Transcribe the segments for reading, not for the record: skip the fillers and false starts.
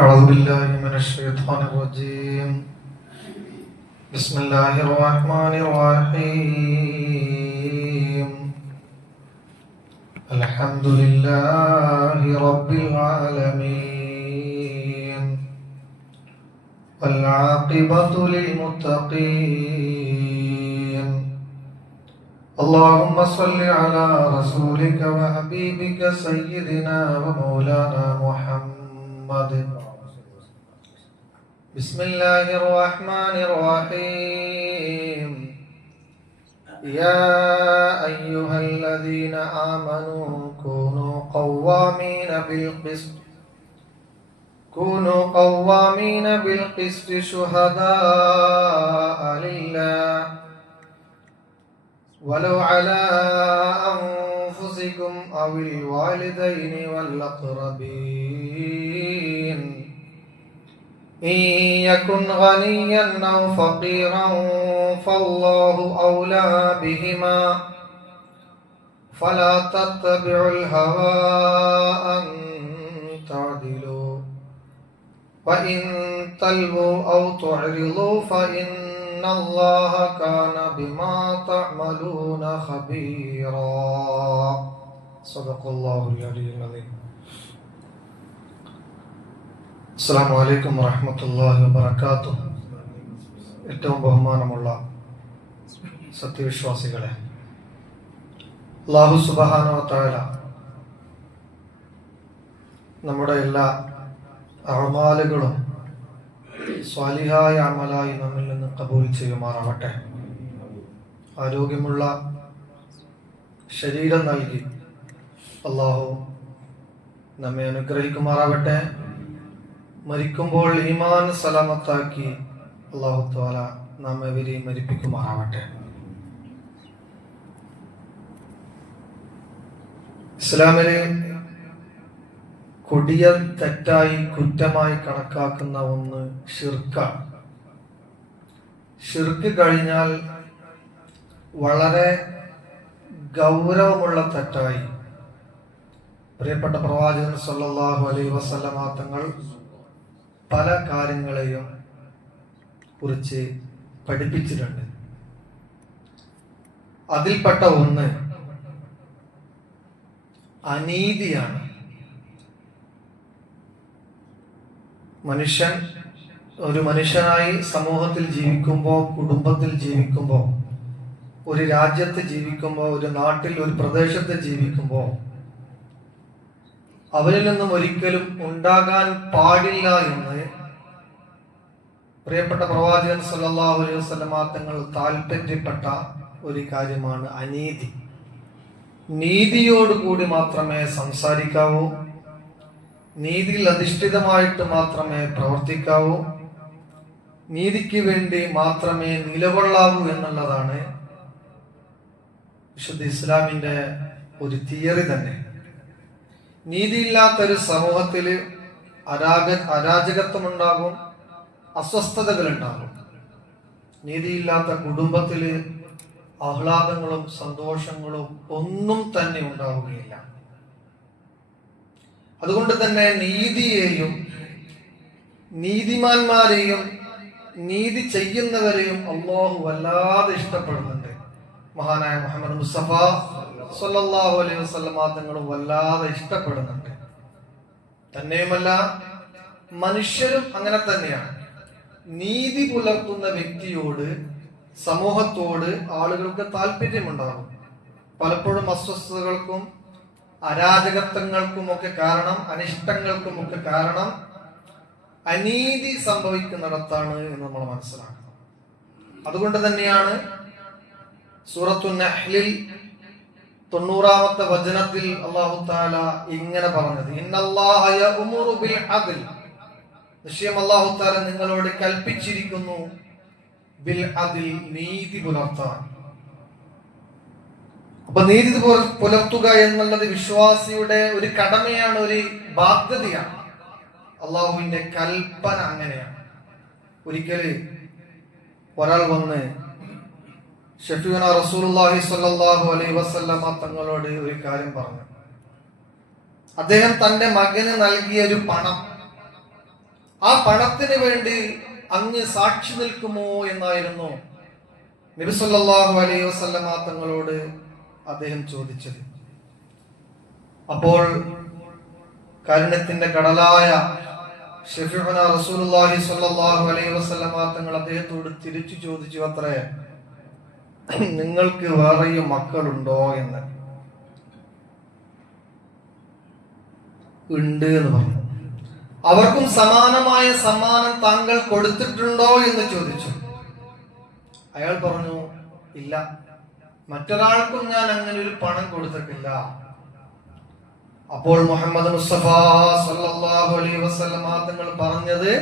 أعوذ بالله من الشيطان الرجيم. بسم الله الرحمن الرحيم. الحمد لله رب العالمين والعاقبة للمتقين. اللهم صل على رسولك وحبيبك سيدنا ومولانا محمد. بسم الله الرحمن الرحيم. يا أيها الذين آمنوا كونوا قوامين بالقسط شهداء لله ولو على أنفسكم أو الوالدين والأقربين إن يكن غنيا أو فقيرا فالله أولى بهما فلا تتبعوا الهوى أن تعدلوا وإن تلووا أو تعرضوا فإن الله كان بما تعملون خبيرا. صدق الله العلي العظيم. അസ്സലാമു അലൈക്കും വറഹ്മത്തുള്ളാഹി വബറകാതുഹു. ഏറ്റവും ബഹുമാനമുള്ള സത്യവിശ്വാസികളെ, അല്ലാഹു സുബ്ഹാനഹു വ തആല നമ്മുടെ എല്ലാ അഅമാലുകളും സ്വാലിഹായ അമലായി നമ്മിൽ നിന്ന് കബൂൽ ചെയ്യുമാറാവട്ടെ. ആരോഗ്യമുള്ള ശരീരം നൽകി അല്ലാഹു നമ്മെ അനുഗ്രഹിക്കുമാറാവട്ടെ. മരിക്കുമ്പോൾ ഈമാൻ സലാമത്താക്കി അല്ലാഹു തആല നാം ഏവരെയും മരിപ്പിക്കുമാറാവട്ടെ. ഇസ്ലാമിലെ കൊടിയ തെറ്റായി കുറ്റമായി കണക്കാക്കുന്ന ഒന്ന് ഷിർക്കാണ്. ഷിർക്ക് കഴിഞ്ഞാൽ വളരെ ഗൗരവമുള്ള തെറ്റായി പ്രിയപ്പെട്ട പ്രവാചകൻ സല്ലല്ലാഹു അലൈഹി വസല്ലമ തങ്ങൾ പല കാര്യങ്ങളെയും കുറിച്ച് പഠിപ്പിച്ചിട്ടുണ്ട്. അതിൽപ്പെട്ട ഒന്ന് അനീതിയാണ്. ഒരു മനുഷ്യനായി സമൂഹത്തിൽ ജീവിക്കുമ്പോൾ, കുടുംബത്തിൽ ജീവിക്കുമ്പോൾ, ഒരു രാജ്യത്ത് ജീവിക്കുമ്പോൾ, ഒരു നാട്ടിൽ, ഒരു പ്രദേശത്ത് ജീവിക്കുമ്പോൾ അവരിൽ നിന്നും ഒരിക്കലും ഉണ്ടാകാൻ പാടില്ല എന്ന് പ്രിയപ്പെട്ട പ്രവാചകൻ സല്ലല്ലാഹു അലൈഹി വസല്ലമ തങ്ങൾ താല്പര്യപ്പെട്ട ഒരു കാര്യമാണ് അനീതി. നീതിയോടുകൂടി മാത്രമേ സംസാരിക്കാവൂ, നീതിയിൽ അധിഷ്ഠിതമായിട്ട് മാത്രമേ പ്രവർത്തിക്കാവൂ, നീതിക്ക് വേണ്ടി മാത്രമേ നിലകൊള്ളാവൂ എന്നുള്ളതാണ് വിശുദ്ധ ഇസ്ലാമിന്റെ ഒരു തിയറി തന്നെ. നീതിയില്ലാത്തൊരു സമൂഹത്തില് അരാജകത്വമുണ്ടാകും, അസ്വസ്ഥതകളുണ്ടാകും. നീതിയില്ലാത്ത കുടുംബത്തില് ആഹ്ലാദങ്ങളും സന്തോഷങ്ങളും ഒന്നും തന്നെ ഉണ്ടാവുകയില്ല. അതുകൊണ്ട് തന്നെ നീതിയെയും നീതിമാന്മാരെയും നീതി ചെയ്യുന്നവരെയും അല്ലാഹു വല്ലാതെ ഇഷ്ടപ്പെടുന്നുണ്ട്. മഹാനായ മുഹമ്മദ് മുസ്തഫ സല്ലല്ലാഹു അലൈഹി വസല്ലമ തങ്ങളും വല്ലാതെ ഇഷ്ടപ്പെടുന്നുണ്ട്. തന്നെയുമല്ല, മനുഷ്യരും അങ്ങനെ തന്നെയാണ്. നീതി പുലർത്തുന്ന വ്യക്തിയോട്, സമൂഹത്തോട് ആളുകൾക്ക് താല്പര്യമുണ്ടാകും. പലപ്പോഴും അസ്വസ്ഥതകൾക്കും അരാജകത്വങ്ങൾക്കുമൊക്കെ കാരണം, അനിഷ്ടങ്ങൾക്കുമൊക്കെ കാരണം അനീതി സംഭവിക്കുന്നിടത്താണ് എന്ന് നമ്മൾ മനസ്സിലാക്കണം. അതുകൊണ്ട് തന്നെയാണ് സൂറത്തു നഹ്ലിൽ 90-ാമത്തെ വചനത്തിൽ അല്ലാഹു തആല ഇങ്ങനെ പറഞ്ഞത്, ഇന്നല്ലാഹ യഅ്മുറു ബിൽ അദ്ൽ. നിശ്ചയം അല്ലാഹു തആല നിങ്ങളോട് കൽപ്പിച്ചിരിക്കുന്നു ബിൽ അദ്ൽ, നീതി പുലർത്താൻ. അപ്പൊ നീതി പുലർത്തുക എന്നുള്ളത് വിശ്വാസിയുടെ ഒരു കടമയാണ്, ഒരു ബാധ്യതയാണ്. അള്ളാഹുവിന്റെ കൽപ്പന അങ്ങനെയാണ്. ഒരിക്കല് ഒരാൾ വന്ന് ഷഫീഉന റസൂലുള്ളാഹി സ്വല്ലല്ലാഹു അലൈഹി വസല്ലമ തങ്ങളോട് ഒരു കാര്യം പറഞ്ഞു. അദ്ദേഹം തന്റെ മകന് നൽകിയ ഒരു പണം ആ പണത്തിന് വേണ്ടി അങ്ങ് സാക്ഷി നിൽക്കുമോ എന്നായിരുന്നു നബി സല്ലല്ലാഹു അലൈഹി വസല്ലമ തങ്ങളോട് അദ്ദേഹം ചോദിച്ചത്. അപ്പോൾ കാരുണ്യത്തിന്റെ കടലായ ഷഫീഉനാ റസൂലുള്ളാഹി സ്വല്ലല്ലാഹു അലൈഹി വസല്ലമ തങ്ങൾ അദ്ദേഹത്തോട് തിരിച്ചു ചോദിച്ചു അത്രേ, നിങ്ങൾക്ക് വേറെയും മക്കളുണ്ടോ എന്ന്. ഉണ്ട് എന്ന് പറഞ്ഞു. അവർക്കും സമാനമായ സമ്മാനം താങ്കൾ കൊടുത്തിട്ടുണ്ടോ എന്ന് ചോദിച്ചു. അയാൾ പറഞ്ഞു, ഇല്ല, മറ്റൊരാൾക്കും ഞാൻ അങ്ങനെ ഒരു പണം കൊടുത്തിട്ടില്ല. അപ്പോൾ മുഹമ്മദ് മുസ്തഫ സല്ലല്ലാഹു അലൈഹി വസല്ലം തങ്ങൾ പറഞ്ഞത്,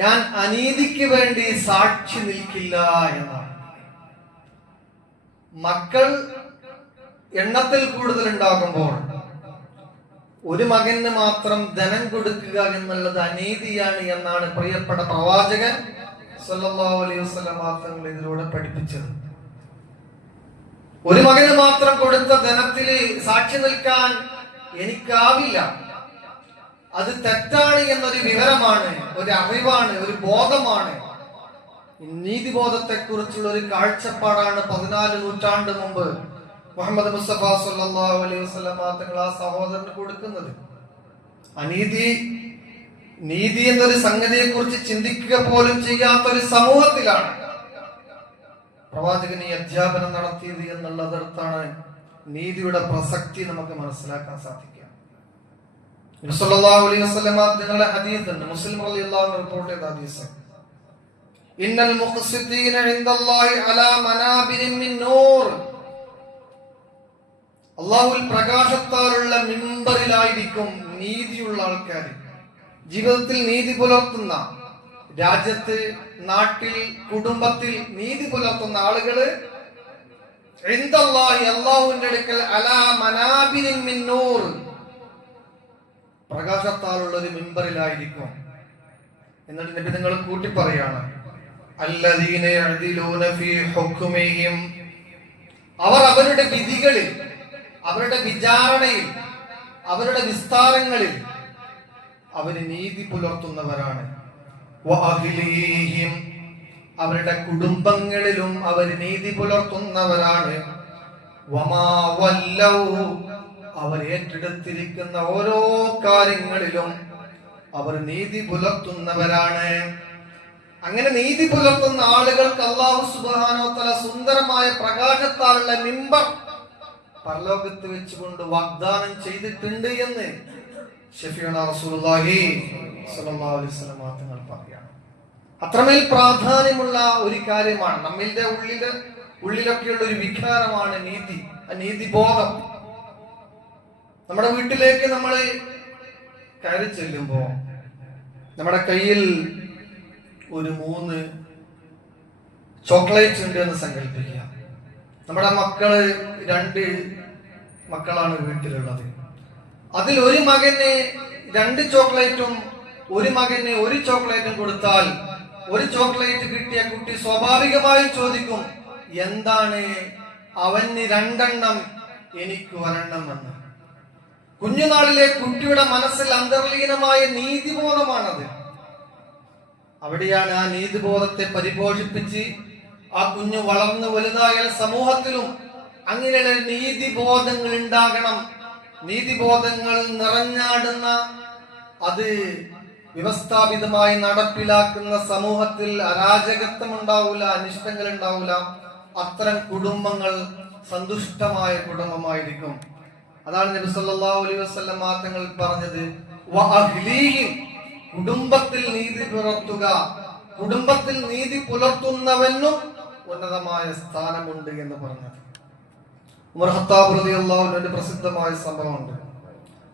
ഞാൻ അനീതിക്ക് വേണ്ടി സാക്ഷി നിൽക്കില്ല എന്നാണ്. മക്കൾ എണ്ണത്തിൽ കൂടുതൽ ഉണ്ടാകുമ്പോൾ ഒരു മകന് മാത്രം ധനം കൊടുക്കുക എന്നുള്ളത് അനീതിയാണ് എന്നാണ് പ്രിയപ്പെട്ട പ്രവാചകൻ സല്ലല്ലാഹു അലൈഹി വസല്ലം തങ്ങൾ ഇതിലൂടെ പഠിപ്പിച്ചത്. ഒരു മകന് മാത്രം കൊടുത്ത ധനത്തില് സാക്ഷി നിൽക്കാൻ എനിക്കാവില്ല. അത് തെറ്റാണ് എന്നൊരു വിവരമാണ്, ഒരു അറിവാണ്, ഒരു ബോധമാണ്. നീതിബോധത്തെ കുറിച്ചുള്ള ഒരു കാഴ്ചപ്പാടാണ് 14 നൂറ്റാണ്ട് മുമ്പ് മുഹമ്മദ് മുസ്തഫ സല്ലല്ലാഹു അലൈഹി വസല്ലം തങ്ങൾ ആ സഹോദരന് കൊടുക്കുന്നത്. നീതി എന്നൊരു സംഗതിയെ കുറിച്ച് ചിന്തിക്കുക പോലും ചെയ്യാത്ത ഒരു സമൂഹത്തിലാണ് പ്രവാചകൻ ഈ അധ്യാപനം നടത്തിയത് എന്നുള്ളതർത്താണ് നീതിയുടെ പ്രസക്തി നമുക്ക് മനസ്സിലാക്കാൻ സാധിക്കുക. നബി സല്ലല്ലാഹു അലൈഹി വസല്ലം തങ്ങളുടെ ഹദീസ് ഉണ്ട്, മുസ്ലിം റളിയല്ലാഹു അൻഹു റിപ്പോർട്ട് ചെയ്ത ഹദീസ്. ഇന്നൽ മുഖ്സിതീന ഇൻദല്ലാഹി അലാ മനാബിരിൻ മിൻ നൂർ. അല്ലാഹുവിൽ പ്രകാശത്താലുള്ള മിമ്പറിലായിരിക്കും നീതിയുള്ള ആൾക്കാർ. ജീവിതത്തിൽ നീതി പുലർത്തുന്ന, രാജ്യത്ത്, നാട്ടിൽ, കുടുംബത്തിൽ നീതി പുലർത്തുന്ന ആളുകള് ഇൻദല്ലാഹി അല്ലാഹുവിന്റെ അടുക്കൽ അലാ മനാബിരിൻ മിൻ നൂർ, പ്രകാശത്താലുള്ള ഒരു മിമ്പറിലായിരിക്കും. എന്നിട്ട് നബി നിങ്ങൾ കൂട്ടി പറയാണ്, അല്ലദീന യഅദിലൂന ഫീ ഹുക്മിഹിം, അവർ അവരുടെ വിധികളിൽ, അവരുടെ വിചാരണയിൽ, അവരുടെ വിസ്താരങ്ങളിൽ അവർ നീതി പുലർത്തുന്നവരാണ്. വഅഹ്ലീഹിം, അവരുടെ കുടുംബങ്ങളിലും അവർ നീതി പുലർത്തുന്നവരാണ്. വമാ വല്ലൗ, അവർ ഏറ്റെടുത്തിരിക്കുന്ന ഓരോ കാര്യങ്ങളിലും അവർ നീതി പുലർത്തുന്നവരാണ്. അങ്ങനെ നീതി പുലർത്തുന്ന ആളുകൾക്ക് അല്ലാഹു സുബ്ഹാനഹു വ തആല സുന്ദരമായ പ്രകാശത്താലുള്ള മിമ്പർ പരലോകത്ത് വെച്ചുകൊണ്ട് വാഗ്ദാനം ചെയ്തിട്ടുണ്ട് എന്ന് ഷഫീഉനാ റസൂലുള്ളാഹി സ്വല്ലല്ലാഹു അലൈഹി വസല്ലം തങ്ങൾ പറയാണ്. അത്രമേൽ പ്രാധാന്യമുള്ള ഒരു കാര്യമാണ്. നമ്മളുടെ ഉള്ളിലൊക്കെയുള്ള ഒരു വികാരമാണ് നീതി, നീതിബോധം. നമ്മുടെ വീട്ടിലേക്ക് നമ്മൾ കയറി ചെല്ലുമ്പോ നമ്മുടെ കയ്യിൽ ഒരു 3 ചോക്ലേറ്റ് ഉണ്ട് എന്ന് സങ്കല്പിക്കുക. നമ്മുടെ 2 മക്കളാണ് വീട്ടിലുള്ളത്. അതിൽ ഒരു മകന് 2 ചോക്ലേറ്റും ഒരു മകന് 1 ചോക്ലേറ്റും കൊടുത്താൽ, ഒരു ചോക്ലേറ്റ് കിട്ടിയ കുട്ടി സ്വാഭാവികമായും ചോദിക്കും, എന്താണ് അവന് 2 എണ്ണം എനിക്ക് 1 എണ്ണം എന്ന്. കുഞ്ഞുനാളിലെ കുട്ടിയുടെ മനസ്സിൽ അന്തർലീനമായ നീതിബോധമാണത്. അവിടെയാണ് ആ നീതിബോധത്തെ പരിപോഷിപ്പിച്ച് ആ കുഞ്ഞു വളർന്നു വലുതായാൽ സമൂഹത്തിലും അങ്ങനെയുള്ള നീതിബോധങ്ങൾ ഉണ്ടാകണം. നീതിബോധങ്ങൾ നിറഞ്ഞാടുന്ന, അത് വ്യവസ്ഥാപിതമായി നടപ്പിലാക്കുന്ന സമൂഹത്തിൽ അരാജകത്വം ഉണ്ടാവൂല, അനിഷ്ടങ്ങൾ ഉണ്ടാവൂല. അത്തരം കുടുംബങ്ങൾ സന്തുഷ്ടമായ കുടുംബമായിരിക്കും. അതാണ് നബി സല്ലല്ലാഹു അലൈഹി വസല്ലം തങ്ങൾ പറഞ്ഞത്, വഅഹ്ലീഹിം, കുടുംബത്തിൽ നീതി പുലർത്തുക. കുടുംബത്തിൽ നീതി പുലർത്തുന്നവനും ഉന്നതമായ സ്ഥാനമുണ്ട് എന്ന് പറഞ്ഞത്. ഉമർ ഖത്താബ് റളിയല്ലാഹു അൻഹുവിന്റെ പ്രസിദ്ധമായ സംഭവമുണ്ട്.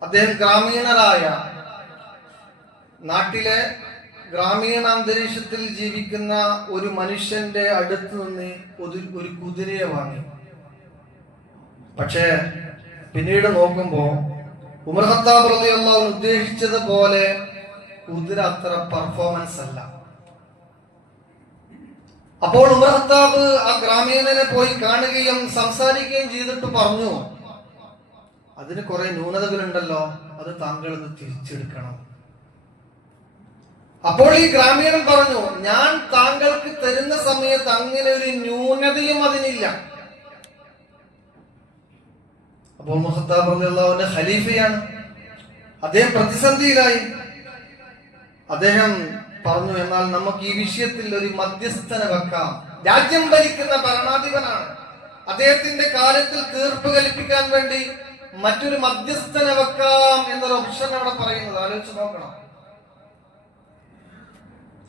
അദ്ദേഹം ഗ്രാമീണരായ നാട്ടിലെ ഗ്രാമീണ അന്തരീക്ഷത്തിൽ ജീവിക്കുന്ന ഒരു മനുഷ്യന്റെ അടുത്ത് നിന്ന് ഒരു കുതിരയെ വാങ്ങി. പക്ഷേ പിന്നീട് നോക്കുമ്പോ ഉമർ ഖത്താബ് റളിയല്ലാഹു അൻഹു ഉദ്ദേശിച്ചതുപോലെ കുതിര അത്ര പെർഫോമൻസ് അല്ല. അപ്പോൾ ഉമർ ഖത്താബ് ആ ഗ്രാമീണനെ പോയി കാണുകയും സംസാരിക്കുകയും ചെയ്തിട്ട് പറഞ്ഞു, അതിന് കുറെ ന്യൂനതകളുണ്ടല്ലോ, അത് താങ്കൾ ഒന്ന് തിരിച്ചെടുക്കണം. അപ്പോൾ ഈ ഗ്രാമീണൻ പറഞ്ഞു, ഞാൻ താങ്കൾക്ക് തരുന്ന സമയത്ത് അങ്ങനെ ഒരു ന്യൂനതയും അതിനില്ല. അപ്പോൾ ഉമർ ഖത്താബ് റളിയല്ലാഹു അൻഹു ഖലീഫയാണ്, അദ്ദേഹം പ്രതിസന്ധിയിലായി. അദ്ദേഹം പറഞ്ഞു, എന്നാൽ നമുക്ക് ഈ വിഷയത്തിൽ ഒരു മധ്യസ്ഥനെ വെക്കാം. രാജ്യം ഭരിക്കുന്ന ഭരണാധിപനാണ്, അദ്ദേഹത്തിന്റെ കാര്യത്തിൽ തീർപ്പ് കൽപ്പിക്കാൻ വേണ്ടി മറ്റൊരു മധ്യസ്ഥനെ വെക്കാം എന്നൊരു ഓപ്ഷൻ അവിടെ പറയുന്നത് ആലോചിച്ച് നോക്കണം.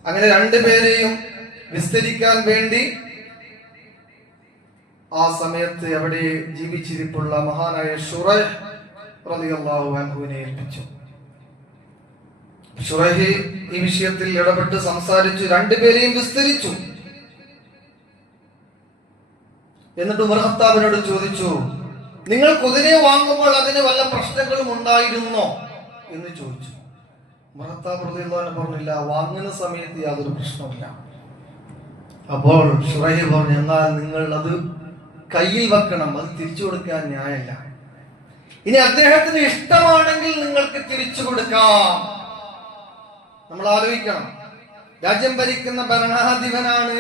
അങ്ങനെ രണ്ടുപേരെയും വിസ്തരിക്കാൻ വേണ്ടി ആ സമയത്ത് അവിടെ ജീവിച്ചിരിപ്പുള്ള മഹാനായ ശുറൈഹ് റളിയല്ലാഹു അൻഹുവിനെ ഏൽപ്പിച്ചു. ശുറൈഹ് ഈ വിഷയത്തിൽ ഇടപെട്ട് സംസാരിച്ചു, രണ്ടുപേരെയും വിസ്തരിച്ചു. എന്നിട്ട് ഉമർ ഖത്താബിനോട് ചോദിച്ചു, നിങ്ങൾ കുതിരയെ വാങ്ങുമ്പോൾ അതിന് വല്ല പ്രശ്നങ്ങളും ഉണ്ടായിരുന്നോ എന്ന് ചോദിച്ചു. ഉമർ ഖത്താബ് റളിയല്ലാഹു അൻഹു പറഞ്ഞില്ല, വാങ്ങുന്ന സമയത്ത് യാതൊരു പ്രശ്നമില്ല. അപ്പോൾ ശുറൈഹ് പറഞ്ഞു, എന്നാൽ നിങ്ങൾ അത് കയ്യിൽ വെക്കണം, അത് തിരിച്ചു കൊടുക്കാൻ ന്യായമല്ല. ഇനി അദ്ദേഹത്തിന് ഇഷ്ടമാണെങ്കിൽ നിങ്ങൾക്ക് തിരിച്ചു കൊടുക്കാം. നമ്മൾ ആലോചിക്കണം, രാജ്യം ഭരിക്കുന്ന ഭരണാധിപനാണ്,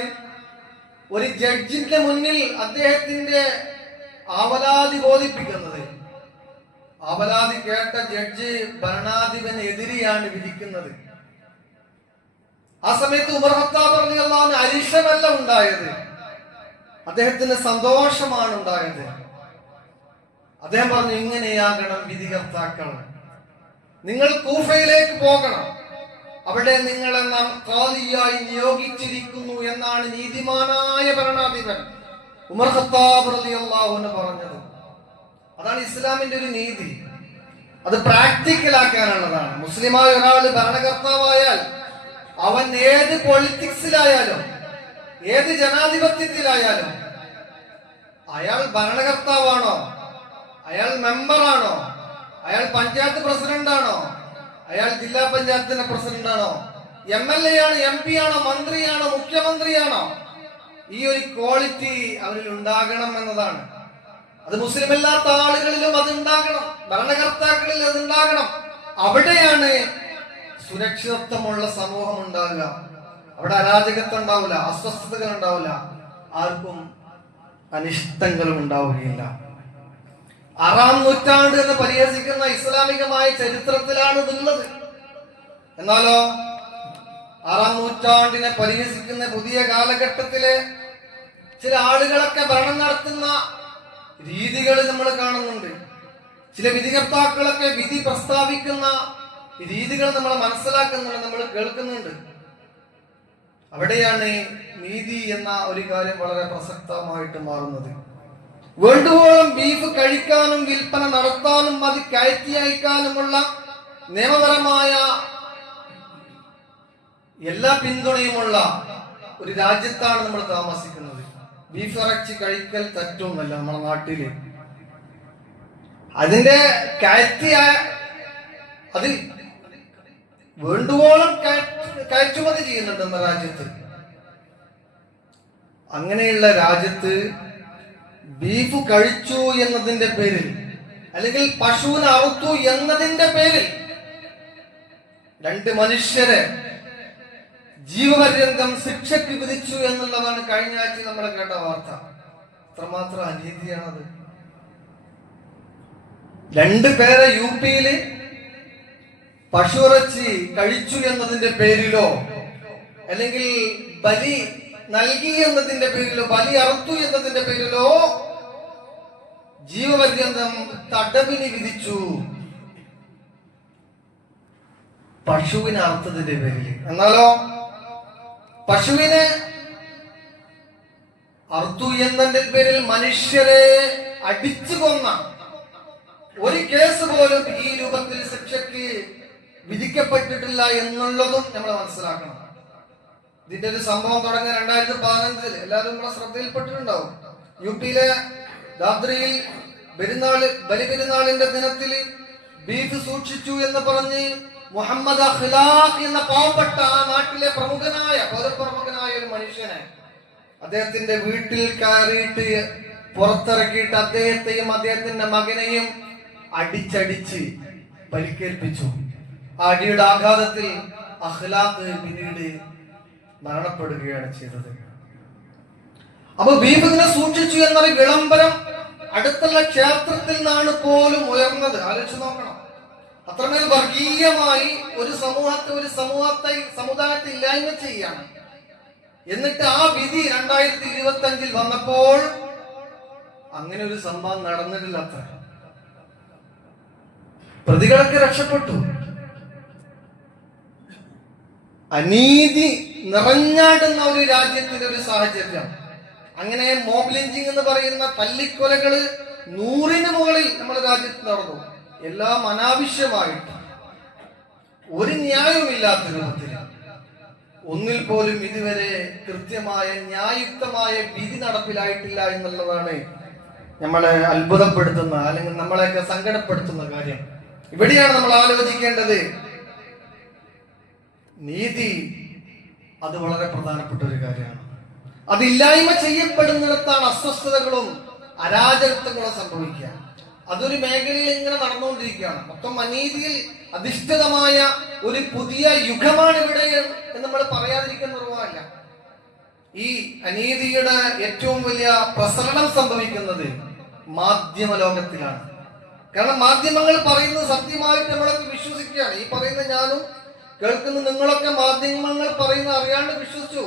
ഒരു ജഡ്ജിന്റെ മുന്നിൽ അദ്ദേഹത്തിന്റെ ആവലാതി ബോധിപ്പിക്കുന്നത്. ആവലാതി കേട്ട ജഡ്ജി ഭരണാധിപനെതിരെയാണ് വിധിക്കുന്നത്. ആ സമയത്ത് ഉമർ ഖത്താബ് റളിയല്ലാഹു അൻഹു അരിശമല്ല ഉണ്ടായത്, അദ്ദേഹത്തിന് സന്തോഷമാണ് ഉണ്ടായത്. അദ്ദേഹം പറഞ്ഞു, ഇങ്ങനെയാകണം വിധികർത്താക്കൾ, നിങ്ങൾ കൂഫയിലേക്ക് പോകണം, അവിടെ നിങ്ങളെ നാം ഖാദിയായി നിയോഗിച്ചിരിക്കുന്നു എന്നാണ് നീതിമാനായ ഭരണാധിപൻ ഉമർ ഖത്താബ് റളിയല്ലാഹു അൻഹു പറഞ്ഞത്. അതാണ് ഇസ്ലാമിന്റെ ഒരു നീതി, അത് പ്രാക്ടിക്കലാക്കാനുള്ളതാണ്. മുസ്ലിമായ ഒരാൾ ഭരണകർത്താവായാൽ അവൻ ഏത് പൊളിറ്റിക്സിലായാലും ഏത് ജനാധിപത്യത്തിലായാലും, അയാൾ ഭരണകർത്താവാണോ, അയാൾ മെമ്പറാണോ, അയാൾ പഞ്ചായത്ത് പ്രസിഡന്റാണോ, അയാൾ ജില്ലാ പഞ്ചായത്തിന്റെ പ്രസിഡന്റാണോ, MLA ആണ്, MP ആണോ, മന്ത്രിയാണോ, മുഖ്യമന്ത്രിയാണോ, ഈ ഒരു ക്വാളിറ്റി അവരിൽ ഉണ്ടാകണം എന്നതാണ്. അത് മുസ്ലിം അല്ലാത്ത ആളുകളിലും അത് ഉണ്ടാകണം, ഭരണകർത്താക്കളിൽ അത് ഉണ്ടാകണം. അവിടെയാണ് സുരക്ഷിതത്വമുള്ള സമൂഹം ഉണ്ടാകുക. അവിടെ അരാജകത്വം ഉണ്ടാവില്ല, അസ്വസ്ഥതകൾ ഉണ്ടാവില്ല, ആർക്കും അനിഷ്ടങ്ങളും ഉണ്ടാവുകയില്ല. 6-ാം നൂറ്റാണ്ട് എന്ന് പരിഹസിക്കുന്ന ഇസ്ലാമികമായ ചരിത്രത്തിലാണ് ഇതുള്ളത്. എന്നാലോ 6-ാം നൂറ്റാണ്ടിനെ പരിഹസിക്കുന്ന പുതിയ കാലഘട്ടത്തിലെ ചില ആളുകളൊക്കെ ഭരണം നടത്തുന്ന രീതികൾ നമ്മൾ കാണുന്നുണ്ട്. ചില വിധികർത്താക്കളൊക്കെ വിധി പ്രസ്താവിക്കുന്ന രീതികൾ നമ്മൾ മനസ്സിലാക്കുന്നുണ്ട്, നമ്മൾ കേൾക്കുന്നുണ്ട്. അവിടെയാണ് നീതി എന്ന ഒരു കാര്യം വളരെ പ്രസക്തമായിട്ട് മാറുന്നത്. വേണ്ടുവോളം ബീഫ് കഴിക്കാനും വിൽപ്പന നടത്താനും അത് കയറ്റി അയക്കാനുമുള്ള നിയമപരമായ എല്ലാ പിന്തുണയുമുള്ള ഒരു രാജ്യത്താണ് നമ്മൾ താമസിക്കുന്നത്. ബീഫ് ഇറച്ചി കഴിക്കൽ തെറ്റൊന്നുമല്ല നമ്മുടെ നാട്ടില്. അതിന്റെ അത് വേണ്ടുവോളം കയറ്റുമതി ചെയ്യുന്നുണ്ട് എന്ന രാജ്യത്ത്. അങ്ങനെയുള്ള രാജ്യത്ത് ബീഫ് കഴിച്ചു എന്നതിന്റെ പേരിൽ, അല്ലെങ്കിൽ പശുവിനെ അറുത്തു എന്നതിന്റെ പേരിൽ 2 മനുഷ്യരെ ജീവപര്യന്തം ശിക്ഷയ്ക്ക് വിധിച്ചു എന്നുള്ളതാണ് കഴിഞ്ഞ ആഴ്ച നമ്മൾ കേട്ട വാർത്ത. അത്രമാത്രം അനീതിയാണത്. 2 പേരെ UP-യില് പശുവിറച്ചി കഴിച്ചു എന്നതിന്റെ പേരിലോ, അല്ലെങ്കിൽ ബലി നൽകി എന്നതിന്റെ പേരിലോ, ബലി അറുത്തു എന്നതിന്റെ പേരിലോ ജീവപര്യന്തം തടവിന് വിധിച്ചു, പശുവിനെ അറുത്തതിന്റെ പേരിൽ. എന്നാലോ പശുവിനെ അറുത്തു എന്നതിന്റെ പേരിൽ മനുഷ്യരെ അടിച്ചു കൊന്ന ഒരു കേസ് പോലും ഈ രൂപത്തിൽ ശിക്ഷയ്ക്ക് വിധിക്കപ്പെട്ടിട്ടില്ല എന്നുള്ളതും നമ്മൾ മനസ്സിലാക്കണം. ഇതിന്റെ ഒരു സംഭവം തുടങ്ങിയ 2015 എല്ലാവരും നമ്മളെ ശ്രദ്ധയിൽപ്പെട്ടിട്ടുണ്ടാവും. UP-യിലെ ദാദ്രയിൽ ബലിപെരുന്നാളിന്റെ ദിനത്തിൽ ബീഫ് സൂക്ഷിച്ചു എന്ന് പറഞ്ഞ് മുഹമ്മദ് അഖ്ലാഖ് എന്ന പാവപ്പെട്ട ആ നാട്ടിലെ പൗരപ്രമുഖനായ ഒരു മനുഷ്യനെ അദ്ദേഹത്തിന്റെ വീട്ടിൽ കയറിയിട്ട് പുറത്തിറക്കിയിട്ട് അദ്ദേഹത്തെയും അദ്ദേഹത്തിന്റെ മകനെയും അടിച്ചടിച്ച് പരിക്കേൽപ്പിച്ചു. ആ അടിയുടെ ആഘാതത്തിൽ അഖ്ലാഖ് പിന്നീട് മരണപ്പെടുകയാണ് ചെയ്തത്. അപ്പൊ ബീബിനെ സൂക്ഷിച്ചു എന്നൊരു വിളംബരം അടുത്തുള്ള ക്ഷേത്രത്തിൽ നിന്നാണ് പോലും ഉയർന്നത്. ആലോചിച്ച് നോക്കണം. അത്രമേൽ വർഗീയമായി ഒരു സമുദായത്തെ ഇല്ലായ്മ ചെയ്യാണ്. എന്നിട്ട് ആ വിധി 2025 വന്നപ്പോൾ അങ്ങനെ ഒരു സംഭവം നടന്നിട്ടില്ല. അത്ര പ്രതികളൊക്കെ രക്ഷപ്പെട്ടു. അനീതി നിറഞ്ഞാടുന്ന ഒരു രാജ്യത്തിന്റെ ഒരു സാഹചര്യം. അങ്ങനെ മോബ് ലിഞ്ചിങ് എന്ന് പറയുന്ന തല്ലിക്കൊലകള് 100ന് മുകളിൽ നമ്മുടെ രാജ്യത്ത് നടന്നു. എല്ലാം അനാവശ്യമായിട്ട്, ഒരു ന്യായവുമില്ലാത്ത രൂപത്തിൽ. ഒന്നിൽ പോലും ഇതുവരെ കൃത്യമായ ന്യായയുക്തമായ വിധി നടപ്പിലായിട്ടില്ല എന്നുള്ളതാണ് നമ്മളെ അത്ഭുതപ്പെടുത്തുന്ന, അല്ലെങ്കിൽ നമ്മളെയൊക്കെ സങ്കടപ്പെടുത്തുന്ന കാര്യം. ഇവിടെയാണ് നമ്മൾ ആലോചിക്കേണ്ടത്. നീതി അത് വളരെ പ്രധാനപ്പെട്ട ഒരു കാര്യമാണ്. അതില്ലായ്മ ചെയ്യപ്പെടുന്നിടത്താണ് അസ്വസ്ഥതകളും അരാജകത്വങ്ങളും സംഭവിക്കുക. അതൊരു മേഖലയിൽ ഇങ്ങനെ നടന്നുകൊണ്ടിരിക്കുകയാണ്. മൊത്തം അനീതിയിൽ അധിഷ്ഠിതമായ ഒരു പുതിയ യുഗമാണ് ഇവിടെ എന്ന് നമ്മൾ പറയാതിരിക്കാൻ നിർവാഹമില്ല. ഈ അനീതിയുടെ ഏറ്റവും വലിയ പ്രസരണം സംഭവിക്കുന്നത് മാധ്യമ ലോകത്തിലാണ്. കാരണം മാധ്യമങ്ങൾ പറയുന്നത് സത്യമായിട്ട് നമ്മളൊക്കെ വിശ്വസിക്കുകയാണ്. ഈ പറയുന്ന ഞാനും കേൾക്കുന്ന നിങ്ങളൊക്കെ മാധ്യമങ്ങൾ പറയുന്ന അറിയാണ്ട് വിശ്വസിച്ചു.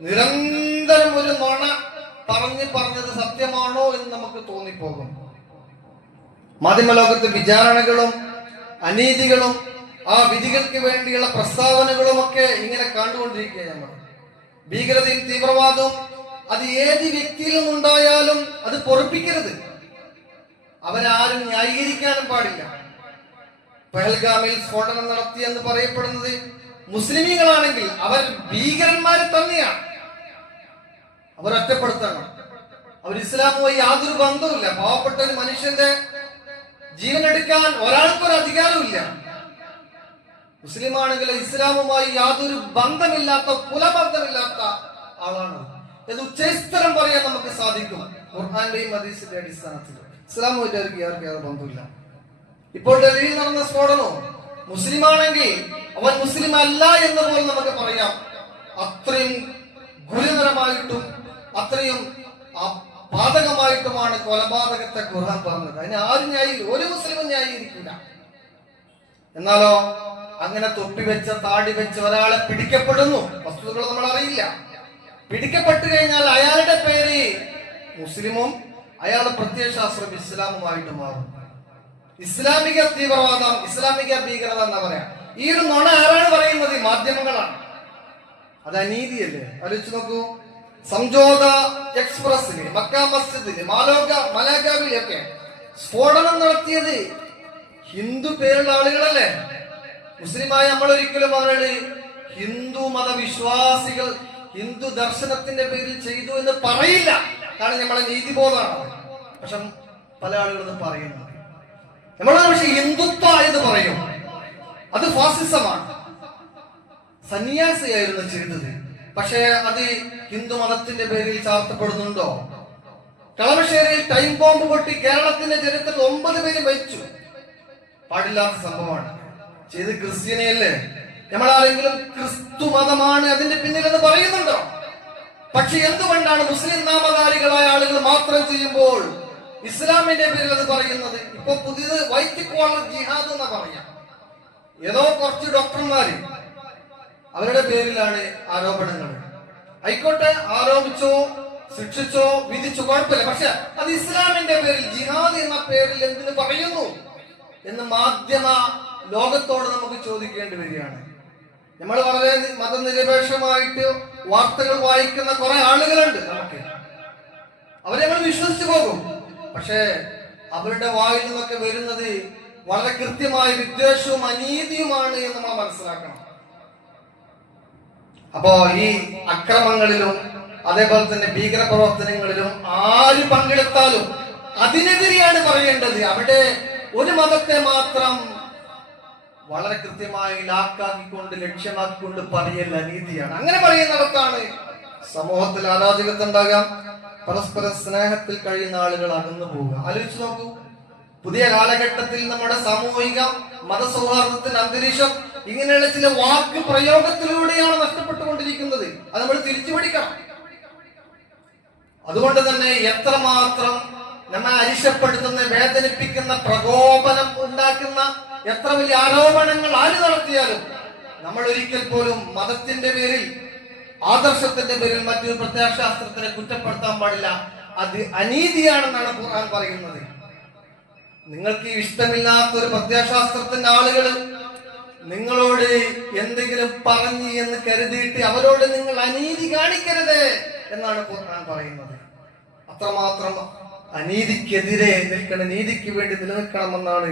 നിരന്തരം ഒരു നുണ പറഞ്ഞത് സത്യമാണോ എന്ന് നമുക്ക് തോന്നിപ്പോകും. മാധ്യമ ലോകത്ത് വിചാരണകളും അനീതികളും ആ വിധികൾക്ക് വേണ്ടിയുള്ള പ്രസ്താവനകളും ഒക്കെ ഇങ്ങനെ കണ്ടുകൊണ്ടിരിക്കുകയാണ് നമ്മൾ. ഭീകരതയും തീവ്രവാദവും അത് ഏത് വ്യക്തിയിലും ഉണ്ടായാലും അത് പൊറുപ്പിക്കരുത്. അവരാരും ന്യായീകരിക്കാനും പാടില്ല. പഹൽഗാമിൽ സ്ഫോടനം നടത്തിയെന്ന് പറയപ്പെടുന്നത് മുസ്ലിമീങ്ങളാണെങ്കിൽ അവർ ഭീകരന്മാരെ തന്നെയാണ്. അവർ ഒറ്റപ്പെടുത്തണം. അവർ ഇസ്ലാമുമായി യാതൊരു ബന്ധവുമില്ല. പാവപ്പെട്ട ഒരു മനുഷ്യന്റെ ജീവനെടുക്കാൻ ഒരാൾക്കൊരു അധികാരമില്ല. മുസ്ലിം ആണെങ്കിൽ ഇസ്ലാമുമായി യാതൊരു ബന്ധമില്ലാത്ത, കുലബന്ധമില്ലാത്ത ആളാണ്. ഇത് ഉച്ചസ്ഥലം പറയാൻ നമുക്ക് സാധിക്കും. ഖുർആന്റെയും ഹദീസിന്റെ അടിസ്ഥാനത്തിൽ ഇസ്ലാമുമായിട്ട് അവർക്ക് യാതൊരു ബന്ധമില്ല. ഇപ്പോൾ ഡൽഹിയിൽ നടന്ന സ്ഫോടനവും മുസ്ലിം ആണെങ്കിൽ അവൻ മുസ്ലിം അല്ല എന്ന് പോലും നമുക്ക് പറയാം. അത്രയും ഗുരുതരമായിട്ടും അത്രയും പാതകമായിട്ടുമാണ് കൊലപാതകത്തെ ഖുർആൻ പറഞ്ഞത്. അതിന് ആരും ഒരു മുസ്ലിമും ന്യായീകരിക്കില്ല. എന്നാലോ അങ്ങനെ തൊപ്പി വെച്ച താടി വെച്ച ഒരാളെ പിടിക്കപ്പെടുന്നു. വസ്തുതകൾ നമ്മൾ അറിയില്ല. പിടിക്കപ്പെട്ടു കഴിഞ്ഞാൽ അയാളുടെ പേര് മുസ്ലിമും അയാളുടെ പ്രത്യയശാസ്ത്രം ഇസ്ലാമുമായിട്ട് മാറും. ഇസ്ലാമിക തീവ്രവാദം, ഇസ്ലാമിക ഭീകരത എന്നാ പറയാം. ഈ ഒരു നുണ ആരാണ് പറയുന്നത്? മാധ്യമങ്ങളാണ്. അത് അനീതിയല്ലേ? ആലോചിച്ച് നോക്കൂ. സംജോത എക്സ്പ്രസില്, മക്ക മസ്ജിദില്, മലാഗാവിലൊക്കെ സ്ഫോടനം നടത്തിയത് ഹിന്ദു പേരുള്ള ആളുകളല്ലേ? മുസ്ലിമായ നമ്മൾ ഒരിക്കലും അവരുടെ ഹിന്ദു മതവിശ്വാസികൾ ഹിന്ദു ദർശനത്തിന്റെ പേരിൽ ചെയ്തു എന്ന് പറയില്ല. കാരണം നമ്മളെ നീതിബോധമാണ്. പക്ഷെ പല ആളുകളും പറയുന്നു. നമ്മളെ പക്ഷെ ഹിന്ദുത്വ എന്ന് പറയും. അത് ഫാസിസമാണ്. സന്യാസിയായിരുന്നു ചെയ്തത്. പക്ഷെ അത് ഹിന്ദു മതത്തിന്റെ പേരിൽ ചാർത്തപ്പെടുന്നുണ്ടോ? കളമശ്ശേരിയിൽ ടൈം ബോംബ് പൊട്ടി കേരളത്തിന്റെ ചരിത്രത്തിൽ 9 പേര് മരിച്ചു. പാടില്ലാത്ത സംഭവമാണ്. ചെയ്ത് ക്രിസ്ത്യനെയല്ലേ? നമ്മളാരെങ്കിലും ക്രിസ്തു മതമാണ് അതിന്റെ പിന്നിലെന്ന് പറയുന്നുണ്ടോ? പക്ഷെ എന്തുകൊണ്ടാണ് മുസ്ലിം നാമധാരികളായ ആളുകൾ മാത്രം ചെയ്യുമ്പോൾ ഇസ്ലാമിന്റെ പേരിൽ അത് പറയുന്നത്? ഇപ്പൊ പുതിയത് വൈറ്റ് കോളർ ജിഹാദ് എന്നാ പറയാം. ഏതോ കുറച്ച് ഡോക്ടർമാര് അവരുടെ പേരിലാണ് ആരോപണങ്ങൾ. ആയിക്കോട്ടെ, ആരോപിച്ചോ ശിക്ഷിച്ചോ വിധിച്ചോ കുഴപ്പമില്ല. പക്ഷെ അത് ഇസ്ലാമിന്റെ പേരിൽ, ജിഹാദ് എന്ന പേരിൽ എന്തിനു പറയുന്നു എന്ന് മാധ്യമ ലോകത്തോട് നമുക്ക് ചോദിക്കേണ്ടി വരികയാണ്. നമ്മൾ വളരെ മതനിരപേക്ഷമായിട്ട് വാർത്തകൾ വായിക്കുന്ന കുറെ ആളുകളുണ്ട് നമുക്ക്. അവരെ നമ്മൾ വിശ്വസിച്ചു പോകും. പക്ഷെ അവരുടെ വായിൽ നിന്നൊക്കെ വരുന്നത് വളരെ കൃത്യമായ വിദ്വേഷവും അനീതിയുമാണ് എന്ന് നമ്മൾ മനസ്സിലാക്കണം. അപ്പോ ഈ അക്രമങ്ങളിലും അതേപോലെ തന്നെ ഭീകര പ്രവർത്തനങ്ങളിലും ആര് പങ്കെടുത്താലും അതിനെതിരെയാണ് പറയേണ്ടത്. അവിടെ ഒരു മതത്തെ മാത്രം വളരെ കൃത്യമായി ലാക്കാക്കിക്കൊണ്ട് ലക്ഷ്യമാക്കിക്കൊണ്ട് പറയൽ അനീതിയാണ്. അങ്ങനെ പറയുന്നിടത്താണ് സമൂഹത്തിൽ അരാജകത്വം ഉണ്ടാകാം. പരസ്പര സ്നേഹത്തിൽ കഴിയുന്ന ആളുകൾ അകന്നു പോവുക. ആലോചിച്ച് നോക്കൂ. പുതിയ കാലഘട്ടത്തിൽ നമ്മുടെ സാമൂഹിക മതസൗഹാർദ്ദത്തിന്റെ അന്തരീക്ഷം ഇങ്ങനെയുള്ള ചില വാക്ക് പ്രയോഗത്തിലൂടെയാണ് നഷ്ടപ്പെട്ടുകൊണ്ടിരിക്കുന്നത്. അത് നമ്മൾ തിരിച്ചു പിടിക്കണം. അതുകൊണ്ട് തന്നെ എത്രമാത്രം നമ്മെ അരിശപ്പെടുത്തുന്ന, വേദനിപ്പിക്കുന്ന, പ്രകോപനം ഉണ്ടാക്കുന്ന എത്ര വലിയ ആരോപണങ്ങൾ ആര് നടത്തിയാലും നമ്മൾ ഒരിക്കൽ പോലും മതത്തിന്റെ പേരിൽ, ആദർശത്തിന്റെ പേരിൽ മറ്റൊരു പ്രത്യയശാസ്ത്രത്തിനെ കുറ്റപ്പെടുത്താൻ പാടില്ല. അത് അനീതിയാണെന്നാണ് ഖുർആൻ പറയുന്നത്. നിങ്ങൾക്ക് ഇഷ്ടമില്ലാത്ത ഒരു പ്രത്യയശാസ്ത്രത്തിന്റെ ആളുകൾ നിങ്ങളോട് എന്തെങ്കിലും പറഞ്ഞു എന്ന് കരുതിയിട്ട് അവരോട് നിങ്ങൾ അനീതി കാണിക്കരുത് എന്നാണ് ഖുർആൻ പറയുന്നത്. അത്രമാത്രം അനീതിക്കെതിരെ നിൽക്കണം, നീതിക്ക് വേണ്ടി നിലനിൽക്കണമെന്നാണ്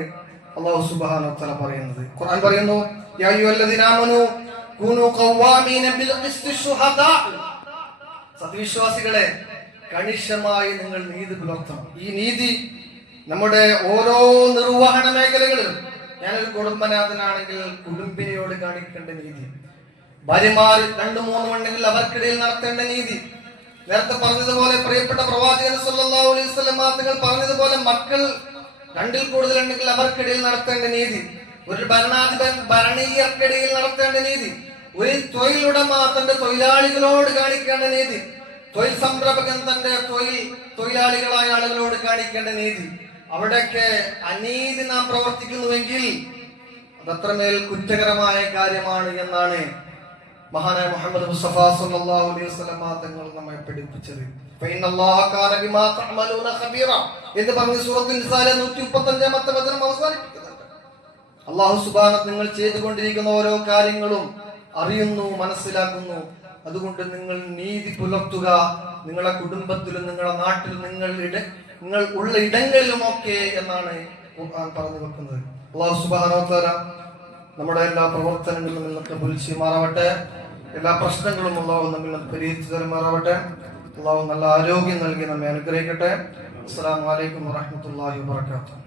അല്ലാഹു സുബ്ഹാനഹു വ തആല പറയുന്നത്. ഖുർആൻ പറയുന്നു, യാ അയ്യുഹല്ലദീന ആമനൂ കൂനൂ ഖവ്വാമീന ബിൽ ഖിസ്തി ശുഹദാ. സത്വിശ്വാസികളെ, കണിശമായി നിങ്ങൾ നീതി പുലർത്തണം. ഈ നീതി നമ്മുടെ ഓരോ നിർവഹണ മേഖലകളിലും, ഞാനൊരു കുടുംബനാഥനാണെങ്കിൽ കുടുംബിനിയോട് കാണിക്കേണ്ട നീതി, ഭാര്യമാർ 2-3 ഉണ്ടെങ്കിൽ അവർക്കിടയിൽ നടത്തേണ്ട നീതി, നേരത്തെ പറഞ്ഞതുപോലെ പ്രിയപ്പെട്ട പ്രവാചകൻ സല്ലല്ലാഹു അലൈഹി വസല്ലം തങ്ങൾ പറഞ്ഞതുപോലെ മക്കൾ 2-ൽ കൂടുതൽ ഉണ്ടെങ്കിൽ അവർക്കിടയിൽ നടത്തേണ്ട നീതി, ഒരു ഭരണാധിപൻ ഭരണീയർക്കിടയിൽ നടത്തേണ്ട നീതി, ഒരു തൊഴിലുടമ തന്റെ തൊഴിലാളികളോട് കാണിക്കേണ്ട നീതി, തൊഴിൽ സംരംഭകൻ തന്റെ തൊഴിലാളികളായ ആളുകളോട് കാണിക്കേണ്ട നീതി. അവിടെയൊക്കെ അനീതി നാം പ്രവർത്തിക്കുന്നുവെങ്കിൽ അതത്രമേൽ കുറ്റകരമായ കാര്യമാണ് എന്നാണ് മഹാനായ മുഹമ്മദ് മുസ്തഫ സല്ലല്ലാഹു അലൈഹി വസല്ലം തങ്ങൾ നമ്മെ പഠിപ്പിച്ചത്. ഫഇന്നല്ലാഹ കാന ബിമാ തഅമലൂന ഖബീറ എന്ന് പറഞ്ഞ സൂറത്തുൽ നിസായിലെ 135-ാമത്തെ വചനം അവസാനിപ്പിക്കുന്നുണ്ട്. അല്ലാഹു സുബ്ഹാനഹു നിങ്ങൾ ചെയ്തുകൊണ്ടിരിക്കുന്ന ഓരോ കാര്യങ്ങളും അറിയുന്നു, മനസ്സിലാക്കുന്നു. അതുകൊണ്ട് നിങ്ങൾ നീതി പുലർത്തുക, നിങ്ങളുടെ കുടുംബത്തിലും നിങ്ങളുടെ നാട്ടിലും നിങ്ങൾ ഉള്ള ഇടങ്ങളിലുമൊക്കെ എന്നാണ് ഖുർആൻ പറഞ്ഞു വെക്കുന്നത്. അല്ലാഹു സുബ്ഹാനഹു വ തആല നമ്മുടെ എല്ലാ പ്രവർത്തനങ്ങളിലും നിന്നൊക്കെ പുലിച്ചുമാറാവട്ടെ. എല്ലാ പ്രശ്നങ്ങളും അല്ലാഹു നമ്മിൽ പരിഹരിച്ചു തരുമാറാവട്ടെ. അല്ലാഹു നല്ല ആരോഗ്യം നൽകി നമ്മെ അനുഗ്രഹിക്കട്ടെ. അസ്സലാമു അലൈക്കും വറഹ്മത്തുള്ളാഹി വബറകാതുഹു.